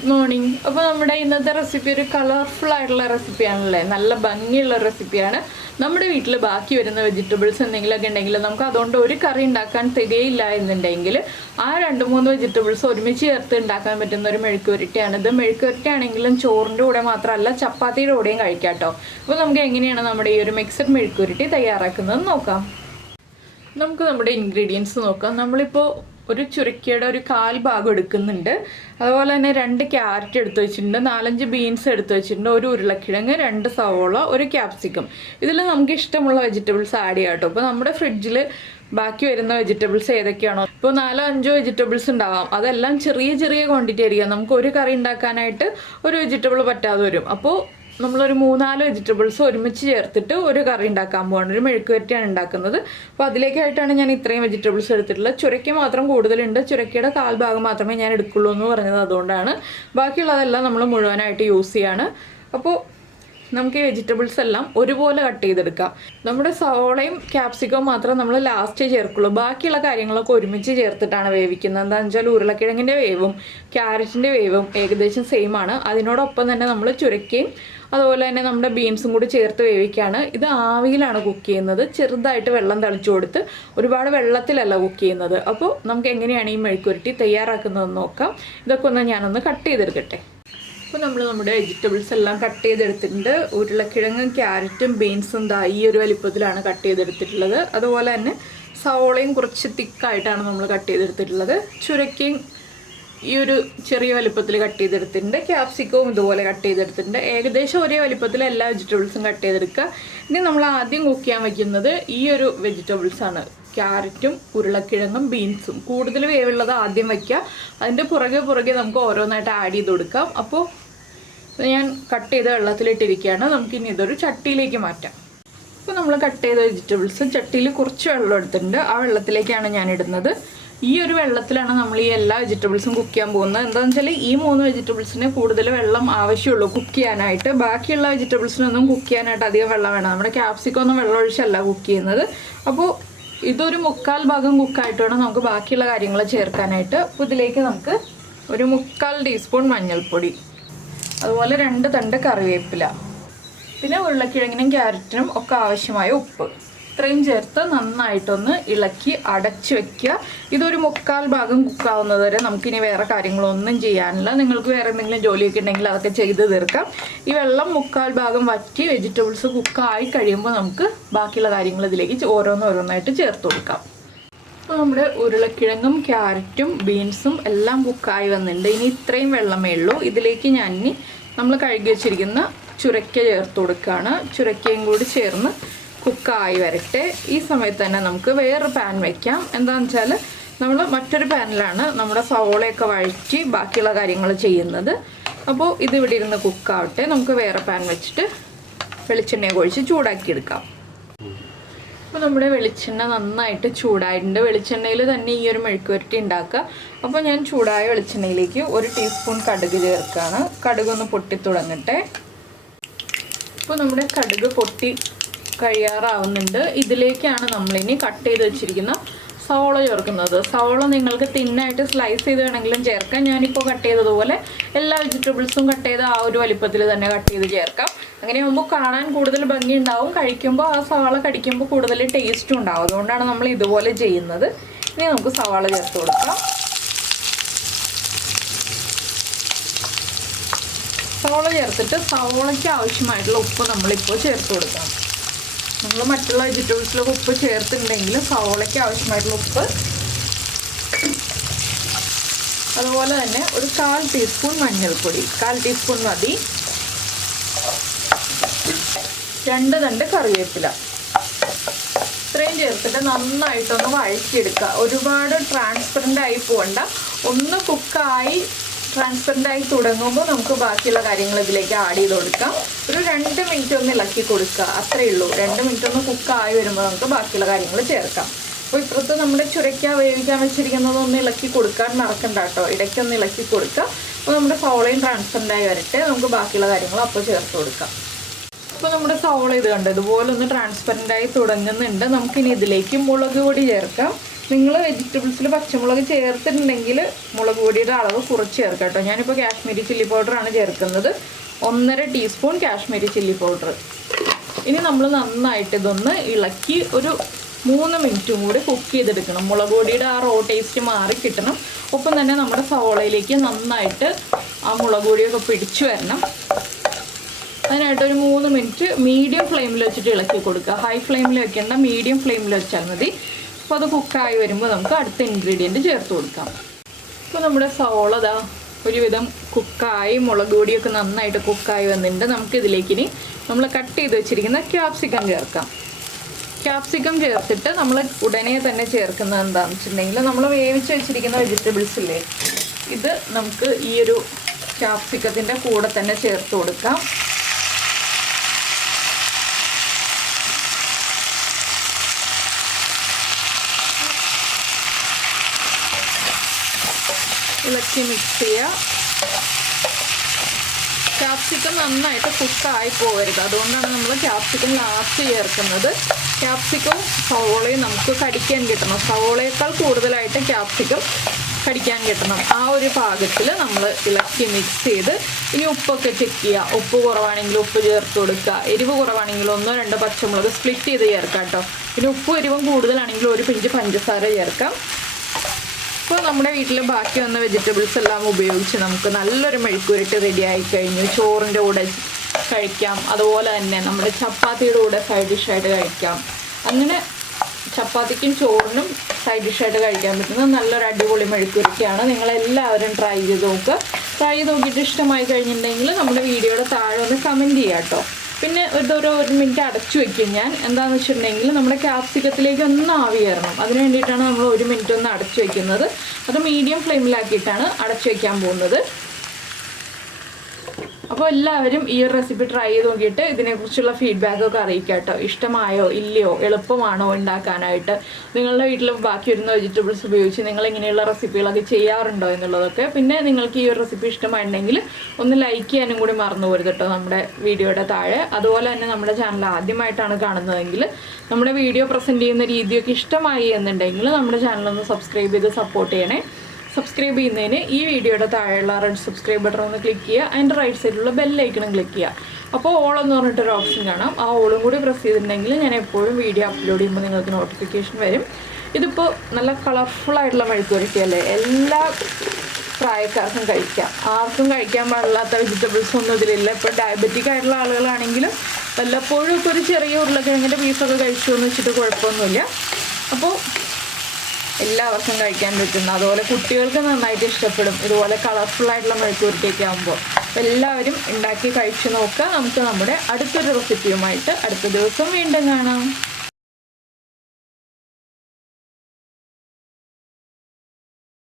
Good morning. അപ്പോൾ നമ്മുടെ ഇന്നത്തെ റെസിപ്പി ഒരു കളർഫുൾ ആയിട്ടുള്ള റെസിപ്പിയാണല്ലേ, നല്ല ഭംഗിയുള്ള റെസിപ്പിയാണ്. നമ്മുടെ വീട്ടിൽ ബാക്കി വരുന്ന വെജിറ്റബിൾസ് എന്തെങ്കിലുമൊക്കെ ഉണ്ടെങ്കിൽ നമുക്ക് അതുകൊണ്ട് ഒരു കറി ഉണ്ടാക്കാൻ തികയില്ല എന്നുണ്ടെങ്കിൽ ആ 2-3 വെജിറ്റബിൾസ് ഒരുമിച്ച് ചേർത്ത് ഉണ്ടാക്കാൻ പറ്റുന്ന ഒരു മെഴുക്കുവരട്ടിയാണ് ഇത്. മെഴുക്കുവരട്ടി ആണെങ്കിലും ചോറിൻ്റെ കൂടെ മാത്രമല്ല ചപ്പാത്തിയുടെ കൂടെയും കഴിക്കാം കേട്ടോ. അപ്പോൾ നമുക്ക് എങ്ങനെയാണ് നമ്മുടെ ഈ ഒരു മിക്സഡ് മെഴുക്കുവരട്ടി തയ്യാറാക്കുന്നത് നോക്കാം. നമുക്ക് നമ്മുടെ ഇൻഗ്രീഡിയൻസ് നോക്കാം. നമ്മളിപ്പോൾ ഒരു ചുരക്കയുടെ ഒരു 1/4 ഭാഗം എടുക്കുന്നുണ്ട്. അതുപോലെ തന്നെ 2 ക്യാരറ്റ് എടുത്ത് വെച്ചിട്ടുണ്ട്, 4-5 ബീൻസ് എടുത്ത് വെച്ചിട്ടുണ്ട്, ഒരു ഉരുളക്കിഴങ്ങ്, 2 സവോള, ഒരു ക്യാപ്സിക്കം. ഇതിൽ നമുക്ക് ഇഷ്ടമുള്ള വെജിറ്റബിൾസ് ആഡ് ചെയ്യാം കേട്ടോ. അപ്പോൾ നമ്മുടെ ഫ്രിഡ്ജിൽ ബാക്കി വരുന്ന വെജിറ്റബിൾസ് ഏതൊക്കെയാണോ, ഇപ്പോൾ 4-5 വെജിറ്റബിൾസ് ഉണ്ടാവാം, അതെല്ലാം ചെറിയ ചെറിയ ക്വാണ്ടിറ്റി ആയിരിക്കാം. നമുക്ക് ഒരു കറി ഉണ്ടാക്കാനായിട്ട് ഒരു വെജിറ്റബിൾ പറ്റാതെ വരും. അപ്പോൾ നമ്മളൊരു 3-4 വെജിറ്റബിൾസ് ഒരുമിച്ച് ചേർത്തിട്ട് ഒരു കറി ഉണ്ടാക്കാൻ പോവാണ്, ഒരു മെഴുക്കുവരട്ടിയാണ് ഉണ്ടാക്കുന്നത്. അപ്പോൾ അതിലേക്കായിട്ടാണ് ഞാൻ ഇത്രയും വെജിറ്റബിൾസ് എടുത്തിട്ടുള്ളത്. ചുരക്ക മാത്രം കൂടുതലുണ്ട്, ചുരക്കയുടെ 1/4 ഭാഗം മാത്രമേ ഞാൻ എടുക്കുള്ളൂ എന്ന് പറഞ്ഞത് അതുകൊണ്ടാണ്. ബാക്കിയുള്ളതെല്ലാം നമ്മൾ മുഴുവനായിട്ട് യൂസ് ചെയ്യാണ്. അപ്പോൾ നമുക്ക് ഈ വെജിറ്റബിൾസ് എല്ലാം ഒരുപോലെ കട്ട് ചെയ്തെടുക്കാം. നമ്മുടെ സവോളയും ക്യാപ്സിക്കവും മാത്രം നമ്മൾ ലാസ്റ്റ് ചേർക്കുള്ളൂ. ബാക്കിയുള്ള കാര്യങ്ങളൊക്കെ ഒരുമിച്ച് ചേർത്തിട്ടാണ് വേവിക്കുന്നത്. എന്താണെന്ന് വെച്ചാൽ ഉരുളക്കിഴങ്ങിൻ്റെ വേവും ക്യാരറ്റിൻ്റെ വേവും ഏകദേശം സെയിം ആണ്. അതിനോടൊപ്പം തന്നെ നമ്മൾ ചുരക്കയും അതുപോലെ തന്നെ നമ്മുടെ ബീൻസും കൂടി ചേർത്ത് വേവിക്കുകയാണ്. ഇത് ആവിയിലാണ് കുക്ക് ചെയ്യുന്നത്. ചെറുതായിട്ട് വെള്ളം തളിച്ചു കൊടുത്ത്, ഒരുപാട് വെള്ളത്തിലല്ല കുക്ക് ചെയ്യുന്നത്. അപ്പോൾ നമുക്ക് എങ്ങനെയാണ് ഈ മെഴുക്കുവരട്ടി തയ്യാറാക്കുന്നതെന്ന് നോക്കാം. ഇതൊക്കെ ഒന്ന് ഞാനൊന്ന് കട്ട് ചെയ്തെടുക്കട്ടെ. അപ്പോൾ നമ്മൾ നമ്മുടെ വെജിറ്റബിൾസ് എല്ലാം കട്ട് ചെയ്തെടുത്തിട്ടുണ്ട്. ഉരുളക്കിഴങ്ങും ക്യാരറ്റും ബീൻസും ഈ ഒരു വലിപ്പത്തിലാണ് കട്ട് ചെയ്തെടുത്തിട്ടുള്ളത്. അതുപോലെ തന്നെ സവോളയും കുറച്ച് തിക്കായിട്ടാണ് നമ്മൾ കട്ട് ചെയ്തെടുത്തിട്ടുള്ളത്. ചുരക്കയും ഈ ഒരു ചെറിയ വലിപ്പത്തിൽ കട്ട് ചെയ്തെടുത്തിട്ടുണ്ട്. ക്യാപ്സിക്കവും ഇതുപോലെ കട്ട് ചെയ്തെടുത്തിട്ടുണ്ട്. ഏകദേശം ഒരേ വലിപ്പത്തിൽ എല്ലാ വെജിറ്റബിൾസും കട്ട് ചെയ്തെടുക്കുക. ഇനി നമ്മൾ ആദ്യം കുക്ക് ചെയ്യാൻ വയ്ക്കുന്നത് ഈ ഒരു വെജിറ്റബിൾസാണ്, ക്യാരറ്റും ഉരുളക്കിഴങ്ങും ബീൻസും. കൂടുതൽ വേവുള്ളത് ആദ്യം വയ്ക്കുക, അതിൻ്റെ പുറകെ നമുക്ക് ഓരോന്നായിട്ട് ആഡ് ചെയ്ത് കൊടുക്കാം. അപ്പോൾ ഞാൻ കട്ട് ചെയ്ത വെള്ളത്തിലിട്ടിരിക്കുകയാണ്. നമുക്കിനി ഇതൊരു ചട്ടിയിലേക്ക് മാറ്റാം. അപ്പോൾ നമ്മൾ കട്ട് ചെയ്ത വെജിറ്റബിൾസ് ചട്ടിയിൽ കുറച്ച് വെള്ളം എടുത്തിട്ടുണ്ട്. ആ വെള്ളത്തിലേക്കാണ് ഞാൻ ഇടുന്നത്. ഈ ഒരു വെള്ളത്തിലാണ് നമ്മൾ ഈ എല്ലാ വെജിറ്റബിൾസും കുക്ക് ചെയ്യാൻ പോകുന്നത്. എന്താണെന്ന് വെച്ചാൽ ഈ 3 വെജിറ്റബിൾസിന് കൂടുതൽ വെള്ളം ആവശ്യമുള്ളൂ കുക്ക് ചെയ്യാനായിട്ട്. ബാക്കിയുള്ള വെജിറ്റബിൾസിനൊന്നും കുക്ക് ചെയ്യാനായിട്ട് അധികം വെള്ളം വേണം. നമ്മുടെ ക്യാപ്സിക്കം ഒന്നും വെള്ളം ഒഴിച്ചല്ല കുക്ക് ചെയ്യുന്നത്. അപ്പോൾ ഇതൊരു 1/4 ഭാഗം കുക്കായിട്ട് വേണം നമുക്ക് ബാക്കിയുള്ള കാര്യങ്ങൾ ചേർക്കാനായിട്ട്. അപ്പോൾ ഇതിലേക്ക് നമുക്ക് ഒരു 1/4 ടീസ്പൂൺ മഞ്ഞൾപ്പൊടി, അതുപോലെ 2 തണ്ട് കറിവേപ്പില, പിന്നെ ഉരുളക്കിഴങ്ങിനും ക്യാരറ്റിനും ഒക്കെ ആവശ്യമായ ഉപ്പ്, ഇത്രയും ചേർത്ത് നന്നായിട്ടൊന്ന് ഇളക്കി അടച്ചു വെക്കുക. ഇതൊരു 1/4 ഭാഗം കുക്കാവുന്നത് വരെ നമുക്കിനി വേറെ കാര്യങ്ങളൊന്നും ചെയ്യാനില്ല. നിങ്ങൾക്ക് വേറെ എന്തെങ്കിലും ജോലിയൊക്കെ ഉണ്ടെങ്കിൽ അതൊക്കെ ചെയ്ത് തീർക്കാം. ഈ വെള്ളം 1/4 ഭാഗം വറ്റി വെജിറ്റബിൾസ് കുക്കായി കഴിയുമ്പോൾ നമുക്ക് ബാക്കിയുള്ള കാര്യങ്ങൾ ഇതിലേക്ക് ഓരോന്നായിട്ട് ചേർത്ത് കൊടുക്കാം. അപ്പോൾ നമ്മുടെ ഉരുളക്കിഴങ്ങും ക്യാരറ്റും ബീൻസും എല്ലാം കുക്കായി വന്നിട്ടുണ്ട്. ഇനി ഇത്രയും വെള്ളമേ ഉള്ളൂ. ഇതിലേക്ക് ഞാൻ ഇനി നമ്മൾ കഴുകി വെച്ചിരിക്കുന്ന ചുരക്ക ചേർത്ത് കൊടുക്കുകയാണ്. ചുരക്കയും കൂടി ചേർന്ന് കുക്കായി വരട്ടെ. ഈ സമയത്ത് തന്നെ നമുക്ക് വേറൊരു പാൻ വയ്ക്കാം. എന്താണെന്ന് വെച്ചാൽ നമ്മൾ മറ്റൊരു പാനിലാണ് നമ്മുടെ സവോളയൊക്കെ വഴറ്റി ബാക്കിയുള്ള കാര്യങ്ങൾ ചെയ്യുന്നത്. അപ്പോൾ ഇതിവിടെ ഇരുന്ന് കുക്കാവട്ടെ. നമുക്ക് വേറെ പാൻ വെച്ചിട്ട് വെളിച്ചെണ്ണയൊക്കെ ഒഴിച്ച് ചൂടാക്കിയെടുക്കാം. അപ്പോൾ നമ്മുടെ വെളിച്ചെണ്ണ നന്നായിട്ട് ചൂടായിട്ടുണ്ട്. വെളിച്ചെണ്ണയിൽ തന്നെ ഈ ഒരു മെഴുക്കുവരട്ടി ഉണ്ടാക്കുക. അപ്പോൾ ഞാൻ ചൂടായ വെളിച്ചെണ്ണയിലേക്ക് 1 ടീസ്പൂൺ കടുക് ചേർക്കുകയാണ്. കടുകൊന്ന് പൊട്ടി തുടങ്ങട്ടെ. ഇപ്പോൾ നമ്മുടെ കടുക് പൊട്ടി കഴിയാറാവുന്നുണ്ട്. ഇതിലേക്കാണ് നമ്മളിനി കട്ട് ചെയ്ത് വെച്ചിരിക്കുന്ന സവോള ചേർക്കുന്നത്. സവോള നിങ്ങൾക്ക് തിന്നായിട്ട് സ്ലൈസ് ചെയ്ത് വേണമെങ്കിലും ചേർക്കാം. ഞാനിപ്പോൾ കട്ട് ചെയ്തതുപോലെ എല്ലാ വെജിറ്റബിൾസും കട്ട് ചെയ്ത് ആ ഒരു വലിപ്പത്തിൽ തന്നെ കട്ട് ചെയ്ത് ചേർക്കാം. അങ്ങനെ ആകുമ്പോൾ കാണാൻ കൂടുതൽ ഭംഗി ഉണ്ടാവും. കഴിക്കുമ്പോൾ ആ സവാള കടിക്കുമ്പോൾ കൂടുതൽ ടേസ്റ്റും ഉണ്ടാവും. അതുകൊണ്ടാണ് നമ്മൾ ഇതുപോലെ ചെയ്യുന്നത്. ഇനി നമുക്ക് സവാള ചേർത്ത് കൊടുക്കാം. സവോള ചേർത്തിട്ട് സവോളയ്ക്ക് ആവശ്യമായിട്ടുള്ള ഉപ്പ് നമ്മളിപ്പോൾ ചേർത്ത് കൊടുക്കാം. നമ്മൾ മറ്റുള്ള വെജിറ്റബിൾസിലൊക്കെ ഉപ്പ് ചേർത്തിട്ടുണ്ടെങ്കിൽ സവോളയ്ക്ക് ആവശ്യമായിട്ടുള്ള ഉപ്പ്, അതുപോലെ തന്നെ ഒരു 1/4 ടീസ്പൂൺ മഞ്ഞൾപ്പൊടി, 1/4 ടീസ്പൂൺ മതി, 2 തണ്ട് കറിവേപ്പില, ഇത്രയും ചേർത്തിട്ട് നന്നായിട്ടൊന്ന് വഴറ്റിയെടുക്കുക. ഒരുപാട് ട്രാൻസ്പെറൻ്റ് ആയി പോകണ്ട. ഒന്ന് കുക്കായി ട്രാൻസ്പെറൻ്റായി തുടങ്ങുമ്പോൾ നമുക്ക് ബാക്കിയുള്ള കാര്യങ്ങൾ ഇതിലേക്ക് ആഡ് ചെയ്ത് കൊടുക്കാം. ഒരു 2 മിനിറ്റ് ഒന്ന് ഇളക്കി കൊടുക്കുക, അത്രയേ ഉള്ളൂ. 2 മിനിറ്റ് ഒന്ന് കുക്കായി വരുമ്പോൾ നമുക്ക് ബാക്കിയുള്ള കാര്യങ്ങൾ ചേർക്കാം. അപ്പോൾ ഇപ്പുറത്ത് നമ്മുടെ ചുരക്ക വേവിക്കാൻ വെച്ചിരിക്കുന്നത് ഒന്ന് ഇളക്കി കൊടുക്കാൻ മറക്കണ്ട കേട്ടോ. ഇടയ്ക്കൊന്ന് ഇളക്കി കൊടുക്കുക. അപ്പോൾ നമ്മുടെ സവോളയും ട്രാൻസ്പെറൻ്റായി വരട്ടെ. നമുക്ക് ബാക്കിയുള്ള കാര്യങ്ങൾ അപ്പോൾ ചേർത്ത് കൊടുക്കാം. അപ്പോൾ നമ്മുടെ സവോള ഇത് കണ്ട് ഇതുപോലെ ഒന്ന് ട്രാൻസ്പെറൻ്റായി തുടങ്ങുന്നുണ്ട്. നമുക്കിനി ഇതിലേക്ക് മുളക് പൊടി ചേർക്കാം. നിങ്ങൾ വെജിറ്റബിൾസിൽ പച്ചമുളക് ചേർത്തിട്ടുണ്ടെങ്കിൽ മുളക് പൊടിയുടെ അളവ് കുറച്ച് ചേർക്കാം കേട്ടോ. ഞാനിപ്പോൾ കാശ്മീരി ചില്ലി പൗഡറാണ് ചേർക്കുന്നത്, 1.5 ടീസ്പൂൺ കാശ്മീരി ചില്ലി പൗഡർ. ഇനി നമ്മൾ നന്നായിട്ട് ഇതൊന്ന് ഇളക്കി ഒരു 3 മിനിറ്റും കൂടി കുക്ക് ചെയ്തെടുക്കണം. മുളക് പൊടിയുടെ ആ റോ ടേസ്റ്റ് മാറി കിട്ടണം. ഒപ്പം തന്നെ നമ്മുടെ സവോളയിലേക്ക് നന്നായിട്ട് ആ മുളക് പൊടിയൊക്കെ പിടിച്ചു വരണം. അതിനായിട്ട് ഒരു 3 മിനിറ്റ് മീഡിയം ഫ്ലെയിമിൽ വെച്ചിട്ട് ഇളക്കി കൊടുക്കുക. ഹൈ ഫ്ലെയിമിൽ വെക്കേണ്ട, മീഡിയം ഫ്ലെയിമിൽ വെച്ചാൽ മതി. അപ്പോൾ അത് കുക്കായി വരുമ്പോൾ നമുക്ക് അടുത്ത ഇൻഗ്രീഡിയൻറ്റ് ചേർത്ത് കൊടുക്കാം. ഇപ്പോൾ നമ്മുടെ സവോള ദാ ഒരുവിധം കുക്കായി, മുളക് പൊടിയൊക്കെ നന്നായിട്ട് കുക്കായി വന്നിട്ടുണ്ട്. നമുക്കിതിലേക്ക് ഇനി നമ്മൾ കട്ട് ചെയ്ത് വെച്ചിരിക്കുന്ന ക്യാപ്സിക്കം ചേർക്കാം. ക്യാപ്സിക്കം ചേർത്തിട്ട് നമ്മൾ ഉടനെ തന്നെ ചേർക്കുന്നത് എന്താണെന്ന് വെച്ചിട്ടുണ്ടെങ്കിൽ നമ്മൾ വേവിച്ച് വെച്ചിരിക്കുന്ന വെജിറ്റബിൾസ് ഇല്ലേ, ഇത് നമുക്ക് ഈ ഒരു ക്യാപ്സിക്കത്തിൻ്റെ കൂടെ തന്നെ ചേർത്ത് കൊടുക്കാം. ഇളക്കി മിക്സ് ചെയ്യുക. ക്യാപ്സിക്കം നന്നായിട്ട് കുക്കായി പോകരുത്, അതുകൊണ്ടാണ് നമ്മൾ ക്യാപ്സിക്കം ലാസ്റ്റ് ചേർക്കുന്നത്. ക്യാപ്സിക്കവും സവോളയും നമുക്ക് കടിക്കാൻ കിട്ടണം. സവോളയേക്കാൾ കൂടുതലായിട്ട് ക്യാപ്സിക്കം കടിക്കാൻ കിട്ടണം. ആ ഒരു പാകത്തിൽ നമ്മൾ ഇളക്കി മിക്സ് ചെയ്ത് ഇനി ഉപ്പൊക്കെ ചെക്ക് ചെയ്യുക. ഉപ്പ് കുറവാണെങ്കിൽ ഉപ്പ് ചേർത്ത് കൊടുക്കുക. എരിവ് കുറവാണെങ്കിൽ 1-2 പച്ചമുളക് സ്പ്ലിറ്റ് ചെയ്ത് ചേർക്കാം കേട്ടോ. പിന്നെ ഉപ്പും എരിവും കൂടുതലാണെങ്കിൽ ഒരു പിഞ്ച് പഞ്ചസാര ചേർക്കാം. ഇപ്പോൾ നമ്മുടെ വീട്ടിൽ ബാക്കി വന്ന വെജിറ്റബിൾസ് എല്ലാം ഉപയോഗിച്ച് നമുക്ക് നല്ലൊരു മെഴുക്കുവരട്ടി റെഡി ആയി കഴിഞ്ഞു. ചോറിൻ്റെ കൂടെ കഴിക്കാം, അതുപോലെ തന്നെ നമ്മുടെ ചപ്പാത്തിയുടെ കൂടെ സൈഡ് ഡിഷായിട്ട് കഴിക്കാം. അങ്ങനെ ചപ്പാത്തിക്കും ചോറിനും സൈഡ് ഡിഷായിട്ട് കഴിക്കാൻ പറ്റുന്ന നല്ലൊരു അടിപൊളി മെഴുക്കുവരട്ടിയാണ്. നിങ്ങളെല്ലാവരും ട്രൈ ചെയ്ത് നോക്കുക. ട്രൈ ചെയ്ത് നോക്കിയിട്ട് ഇഷ്ടമായി കഴിഞ്ഞിട്ടുണ്ടെങ്കിൽ നമ്മുടെ വീഡിയോയുടെ താഴെ ഒന്ന് കമൻറ്റ് ചെയ്യാം കേട്ടോ. പിന്നെ ഒരു മിനിറ്റ് അടച്ചു വയ്ക്കും ഞാൻ. എന്താണെന്ന് വെച്ചിട്ടുണ്ടെങ്കിൽ നമ്മുടെ ക്യാപ്സിക്കത്തിലേക്ക് ഒന്ന് ആവി കയറണം. അതിന് വേണ്ടിയിട്ടാണ് നമ്മൾ 1 മിനിറ്റ് ഒന്ന് അടച്ചു വയ്ക്കുന്നത്. അത് മീഡിയം ഫ്ലെയിമിലാക്കിയിട്ടാണ് അടച്ചു വയ്ക്കാൻ പോകുന്നത്. അപ്പോൾ എല്ലാവരും ഈ ഒരു റെസിപ്പി ട്രൈ ചെയ്ത് നോക്കിയിട്ട് ഇതിനെക്കുറിച്ചുള്ള ഫീഡ്ബാക്കൊക്കെ അറിയിക്കുക കേട്ടോ. ഇഷ്ടമായോ ഇല്ലയോ, എളുപ്പമാണോ ഉണ്ടാക്കാനായിട്ട്, നിങ്ങളുടെ വീട്ടിൽ ബാക്കി വരുന്ന വെജിറ്റബിൾസ് ഉപയോഗിച്ച് നിങ്ങൾ ഇങ്ങനെയുള്ള റെസിപ്പികളൊക്കെ ചെയ്യാറുണ്ടോ എന്നുള്ളതൊക്കെ. പിന്നെ നിങ്ങൾക്ക് ഈ ഒരു റെസിപ്പി ഇഷ്ടമായിട്ടുണ്ടെങ്കിൽ ഒന്ന് ലൈക്ക് ചെയ്യാനും കൂടി മറന്നു പോരുത് കേട്ടോ നമ്മുടെ വീഡിയോയുടെ താഴെ. അതുപോലെ തന്നെ നമ്മുടെ ചാനൽ ആദ്യമായിട്ടാണ് കാണുന്നതെങ്കിൽ നമ്മുടെ വീഡിയോ പ്രസൻറ്റ് ചെയ്യുന്ന രീതിയൊക്കെ ഇഷ്ടമായി എന്നുണ്ടെങ്കിൽ നമ്മുടെ ചാനലൊന്ന് സബ്സ്ക്രൈബ് ചെയ്ത് സപ്പോർട്ട് ചെയ്യണേ. സബ്സ്ക്രൈബ് ചെയ്യുന്നതിന് ഈ വീഡിയോയുടെ താഴെയുള്ള റെഡ് സബ്സ്ക്രൈബ് ബട്ടൺ ഒന്ന് ക്ലിക്ക് ചെയ്യുക. അതിൻ്റെ റൈറ്റ് സൈഡിലുള്ള ബെല്ലൈക്കണം ക്ലിക്ക് ചെയ്യുക. അപ്പോൾ ഓൾ എന്ന് പറഞ്ഞിട്ടൊരു ഓപ്ഷൻ കാണാം. ആ ഓളും കൂടി പ്രസ് ചെയ്തിട്ടുണ്ടെങ്കിൽ ഞാൻ എപ്പോഴും വീഡിയോ അപ്ലോഡ് ചെയ്യുമ്പോൾ നിങ്ങൾക്ക് നോട്ടിഫിക്കേഷൻ വരും. ഇതിപ്പോൾ നല്ല കളർഫുള്ളായിട്ടുള്ള മെഴുക്കുവരട്ടിയല്ലേ, എല്ലാ പ്രായക്കാർക്കും കഴിക്കാം. ആർക്കും കഴിക്കാൻ പാടില്ലാത്ത വെജിറ്റബിൾസ് ഒന്നും ഇതിലില്ല. ഇപ്പോൾ ഡയബറ്റിക് ആയിട്ടുള്ള ആളുകളാണെങ്കിലും വല്ലപ്പോഴും ഇപ്പോൾ ഒരു ചെറിയ ഉരുളക്കിഴങ്ങിൻ്റെ പീസൊക്കെ കഴിച്ചു എന്ന് വെച്ചിട്ട് കുഴപ്പമൊന്നുമില്ല. അപ്പോൾ എല്ലാവർക്കും കഴിക്കാൻ പറ്റുന്ന, അതുപോലെ കുട്ടികൾക്ക് നന്നായിട്ട് ഇഷ്ടപ്പെടും ഇതുപോലെ കളർഫുള്ളായിട്ടുള്ള മെഴുക്കുവരട്ടിയൊക്കെ ആകുമ്പോൾ. അപ്പോൾ എല്ലാവരും ഉണ്ടാക്കി കഴിച്ചു നോക്കുക. നമുക്ക് നമ്മുടെ അടുത്തൊരു റെസിപ്പിയുമായിട്ട് അടുത്ത ദിവസം വീണ്ടും കാണാം.